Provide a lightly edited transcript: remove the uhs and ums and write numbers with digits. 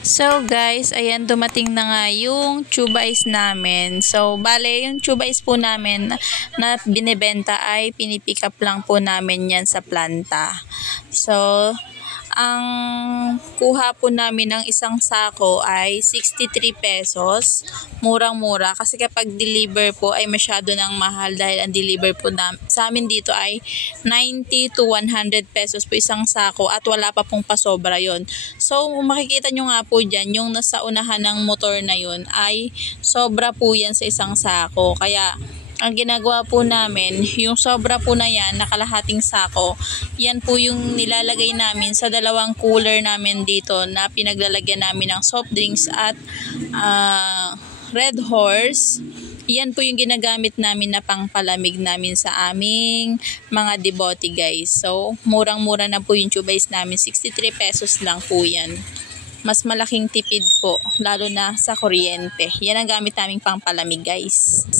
So guys, ayan dumating na nga yung tube ice namin. So bale yung tube ice po namin na binebenta ay pinipick up lang po namin yan sa planta. So ang kuha po namin ng isang sako ay 63 pesos. Murang-mura kasi kapag deliver po ay masyado nang mahal dahil ang deliver po sa amin dito ay 90 to 100 pesos po isang sako at wala pa pong pasobra yon. So makikita nyo nga po dyan yung nasa unahan ng motor na yun ay sobra po yan sa isang sako. Kaya ang ginagawa po namin, yung sobra po na yan, nakalahating sako, yan po yung nilalagay namin sa dalawang cooler namin dito na pinaglalagyan namin ng soft drinks at Red Horse. Yan po yung ginagamit namin na pangpalamig namin sa aming mga debote guys. So, murang-mura na po yung tube ice namin. 63 pesos lang po yan. Mas malaking tipid po, lalo na sa kuryente. Yan ang gamit naming pangpalamig guys.